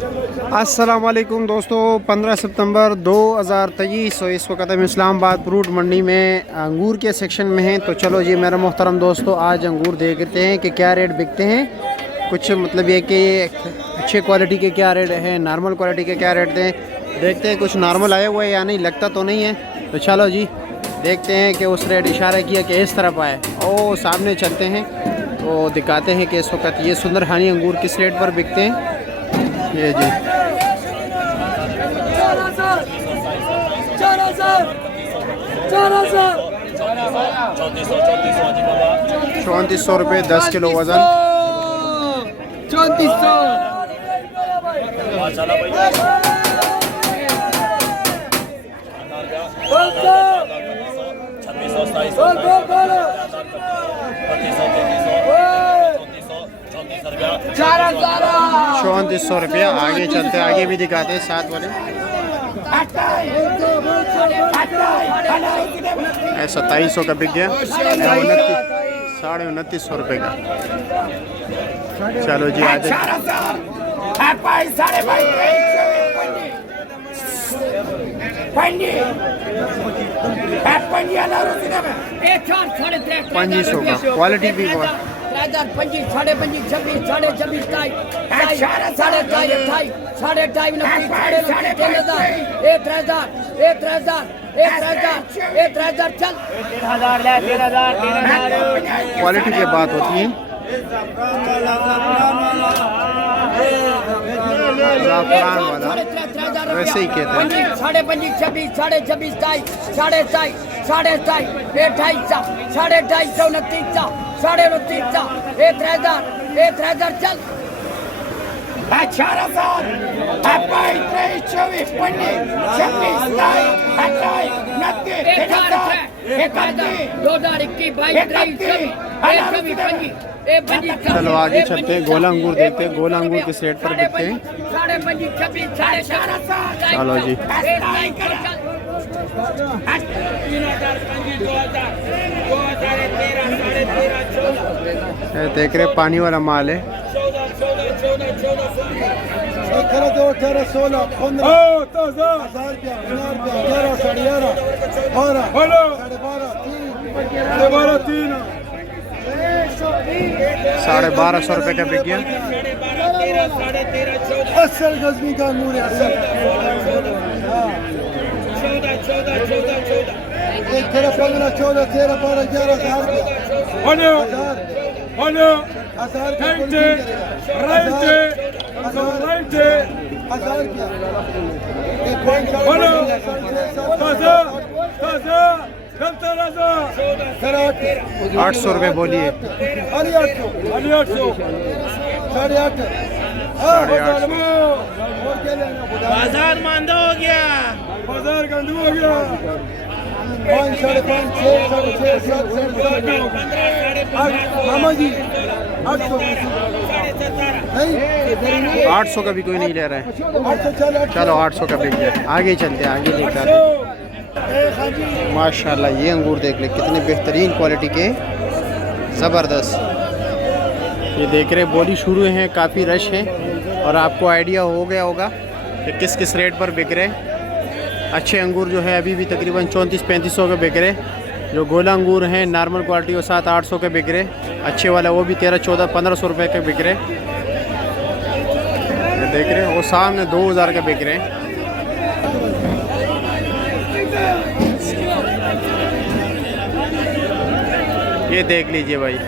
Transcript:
अस्सलाम वालेकुम दोस्तों, 15 सितंबर 2023। तो इस वक्त हम इस्लामाबाद फ्रूट मंडी में अंगूर के सेक्शन में हैं। तो चलो जी मेरे मोहतरम दोस्तों, आज अंगूर देखते हैं कि क्या रेट बिकते हैं। कुछ मतलब ये कि अच्छे क्वालिटी के क्या रेट हैं, नॉर्मल क्वालिटी के क्या रेट हैं, देखते हैं। कुछ नॉर्मल आया हुआ है या नहीं, लगता तो नहीं है। तो चलो जी देखते हैं कि उस रेट इशारा किया कि इस तरफ आए। ओ सामने चलते हैं तो दिखाते हैं कि इस वक्त ये सुंदरहानी अंगूर किस रेट पर बिकते हैं। ये जी 3400 रुपये 10 किलो वजन। 3400 3400 रुपये। आगे चलते, आगे भी दिखाते हैं साथ वाले। 2700 का बिक गया। 2950 रुपये का। चलो जी आगे। पंजी सौ का क्वालिटी भी बहुत। 25 साढ़े 25 26 साढ़े 26 साढ़े 28 साढ़े 30 3000 चल 3000 क्वालिटी की बात होती है। ज़ाफ़रान वाला वैसे ही कहते हैं। साढ़े 25 26 साढ़े 26 साढ़े 27 साढ़े 28 साढ़े 28 29 साढ़े 29 3000 चल 4000 चलो आगे चलते हैं, गोला अंगूर देखते हैं। गोला अंगूर किस रेट पर बिकते हैं। चलो जी देख रहे पानी वाला माल है। 1250 रुपये का बिक गया। असल गजनी का अंगूर है। 15 14 13 12 800 रुपये बोलिए। 850 बाजार मांदा हो गया, बाजार गंदू हो गया। 5 साढ़े 5 6 साढ़े 6 7 मामा जी 800 नहीं 800 का भी कोई नहीं ले रहा है। 800 चलो 800 का बिक गया। आगे चलते हैं, आगे देखते हैं। माशाल्लाह ये अंगूर देख ले कितने बेहतरीन क्वालिटी के, ज़बरदस्त। ये देख रहे बोली शुरू हैं, काफ़ी रश है और आपको आइडिया हो गया होगा कि किस किस रेट पर बिक रहे। अच्छे अंगूर जो है अभी भी तकरीबन 3400-3500 के बिक रहे। जो गोला अंगूर हैं नॉर्मल क्वालिटी वो 700-800 के बिक रहे। अच्छे वाला वो भी 1300-1400-1500 रुपये के बिक रहे। देख रहे हैं वो सामने 2000 के बिक रहे हैं। ये देख लीजिए भाई।